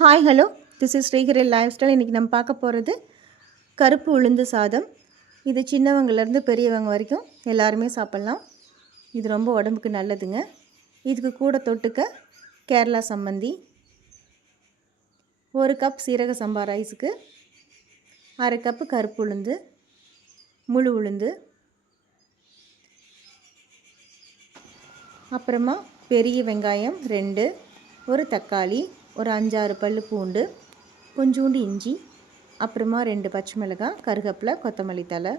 Hi hello this is Srihari life style. இன்றைக்கி நம்ம பார்க்க போகிறது கருப்பு உளுந்து சாதம். இது சின்னவங்கலேருந்து பெரியவங்க வரைக்கும் எல்லாருமே சாப்பிட்லாம். இது ரொம்ப உடம்புக்கு நல்லதுங்க. இதுக்கு கூட தொட்டுக்க கேரளா சம்மந்தி, 1 கப் சீரக சம்பா ரைஸுக்கு 1/2 கப்பு கருப்பு உளுந்து, முழு உளுந்து, அப்புறமா பெரிய வெங்காயம் 2, ஒரு தக்காளி, ஒரு 5-6 பல் பூண்டு, கொஞ்சோண்டு இஞ்சி, அப்புறமா 2 பச்சை மிளகாய், கருவேப்பிலை, கொத்தமல்லி தழை,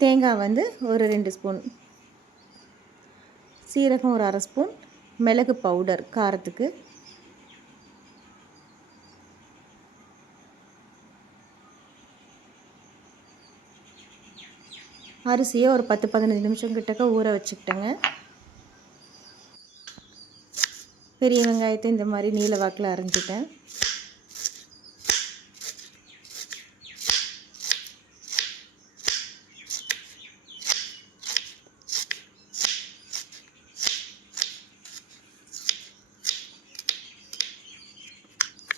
தேங்காய் ஒரு 2 ஸ்பூன், சீரகம் ஒரு 1/2 ஸ்பூன், மிளகு பவுடர் காரத்துக்கு, அரிசியை ஒரு 10-15 நிமிஷம் கிட்டக்க ஊற வச்சுக்கிட்டேங்க. பெரிய வெங்காயத்தை இந்த மாதிரி நீல வாக்கில் அரைஞ்சிட்டேன்.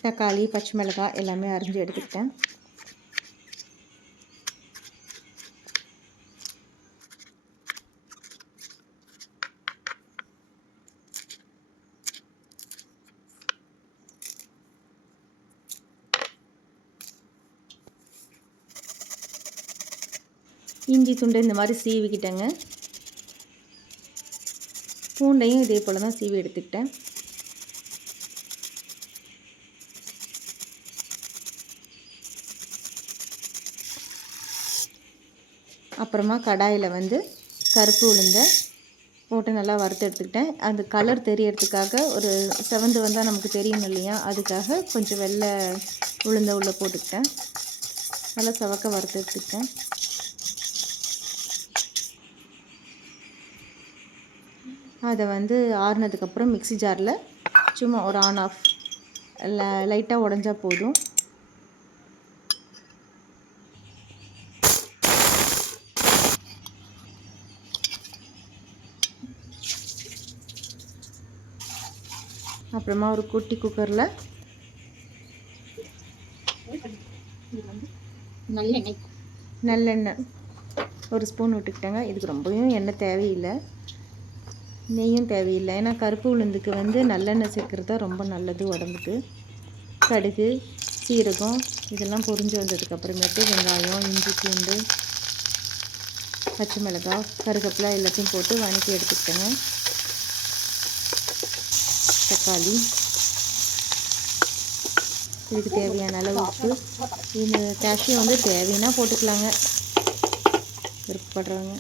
தக்காளி, பச்சை மிளகாய் எல்லாமே அரிஞ்சு எடுத்துக்கிட்டேன். இஞ்சி துண்டை இந்த மாதிரி சீவிக்கிட்டேங்க. பூண்டையும் இதே போல் தான் சீவி எடுத்துக்கிட்டேன். அப்புறமா கடாயில் கருப்பு உளுந்தை போட்டு நல்லா வறுத்து எடுத்துக்கிட்டேன். அந்த கலர் தெரியறதுக்காக ஒரு செவந்து வந்தால் நமக்கு தெரியும் இல்லையா, அதுக்காக கொஞ்சம் வெள்ளை உளுந்தை உள்ளே போட்டுக்கிட்டேன். நல்லா செவக்க வறுத்து எடுத்துக்கிட்டேன். அதை ஆறுனதுக்கப்புறம் மிக்ஸி ஜாரில் சும்மா ஒரு ஆன் ஆஃப் லைட்டாக உடஞ்சா போதும். அப்புறமா ஒரு குட்டி குக்கரில் நல்லெண்ணெய் ஒரு ஸ்பூன் விட்டுக்கிட்டேங்க. இதுக்கு ரொம்பவும் எண்ணெய் தேவையில்லை, நெய்யும் தேவையில்லை. ஏன்னா கருப்பு உளுந்துக்கு நல்லெண்ணெய் சேர்க்குறது ரொம்ப நல்லது உடம்புக்கு. கடுகு, சீரகம் இதெல்லாம் பொரிஞ்சு வந்ததுக்கப்புறமேட்டு வெங்காயம், இஞ்சி, பூண்டு, பச்சை மிளகாய், கருவேப்பிலை எல்லாத்தையும் போட்டு வதக்கி எடுத்துக்கிட்டேங்க. தக்காளி, இதுக்கு தேவையான அளவு உப்பு. இது கேஷ்யூ தேவைன்னா போட்டுக்கலாங்க, விருப்பப்படுறவங்க.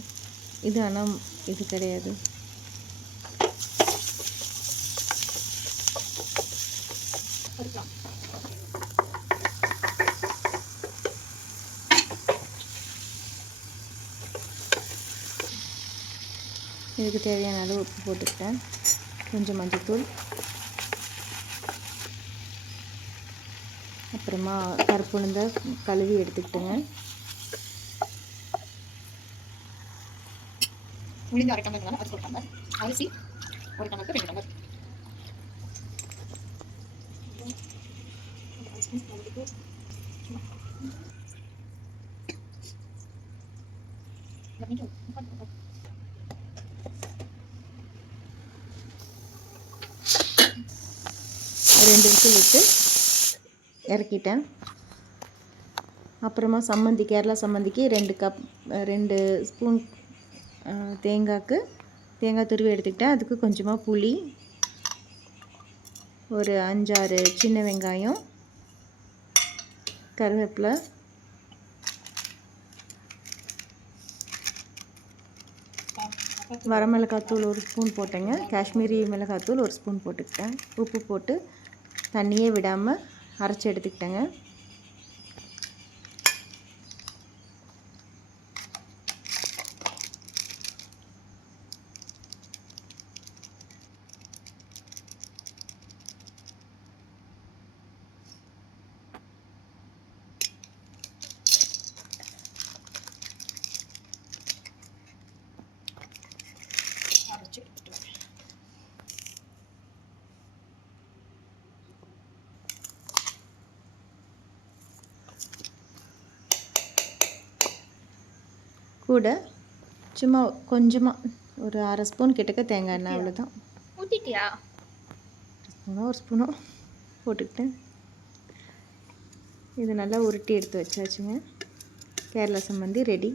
இது ஆனால் இது கிடையாது. இதுக்கு தேவையான அளவு உப்பு போட்டுக்கிட்டேன். கொஞ்சம் மஞ்சள்தூள், அப்புறமா கருப்பு உளுந்தை கழுவி எடுத்துக்கிட்டேங்க. உளுந்து 1/2 டம்ளர், அது போட்டாங்க. அரிசி 1 டம்ளருக்கு 2 டம்ளர். ரெண்டு விசில் விட்டு இறக்கிட்டேன். அப்புறமா சம்மந்தி, கேரளா சம்மந்திக்கு 2 ஸ்பூன் தேங்காய் துருவி எடுத்துக்கிட்டேன். அதுக்கு கொஞ்சமாக புளி, ஒரு 5-6 சின்ன வெங்காயம், கருவேப்பிலை, வரமிளகாத்தூள் 1 ஸ்பூன் போட்டேங்க. காஷ்மீரி மிளகாத்தூள் 1 ஸ்பூன் போட்டுக்கிட்டேன். உப்பு போட்டு தண்ணியே விடாமல் அரைச்சி எடுத்துக்கிட்டேங்க. கூட சும்மா கொஞ்சமாக ஒரு 1/2 ஸ்பூன் கிட்டக்க தேங்காய் எண்ணெய், அவ்வளோதான். ஊற்றிட்டியா? ஒரு ஸ்பூனோ போட்டுக்கிட்டேன். இது நல்லா உருட்டி எடுத்து வச்சாச்சுங்க. கேரளா சம்மந்தி ரெடி.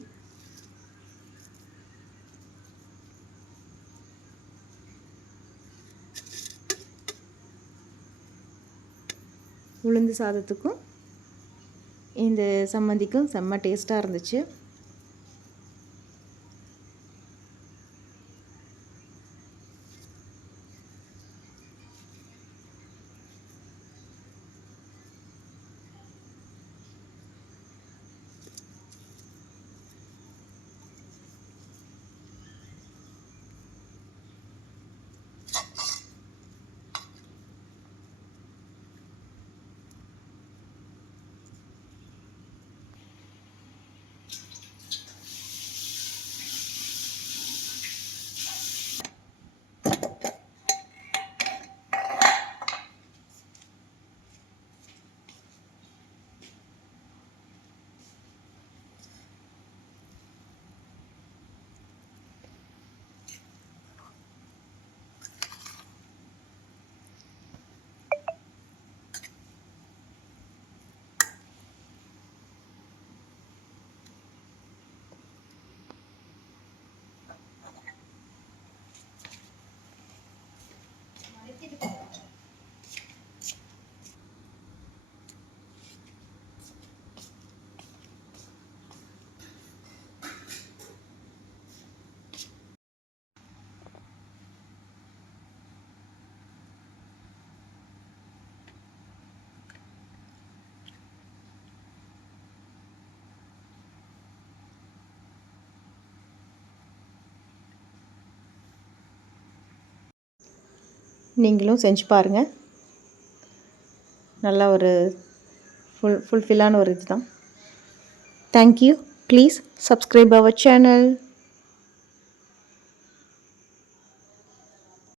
உளுந்து சாதத்துக்கும் இந்த சம்மந்திக்கும் செம்ம டேஸ்ட்டாக இருந்துச்சு. நீங்களும் செஞ்சு பாருங்கள். நல்லா ஒரு ஃபுல்ஃபில்லான ஒரு இது தான். Thank you. Please subscribe our channel.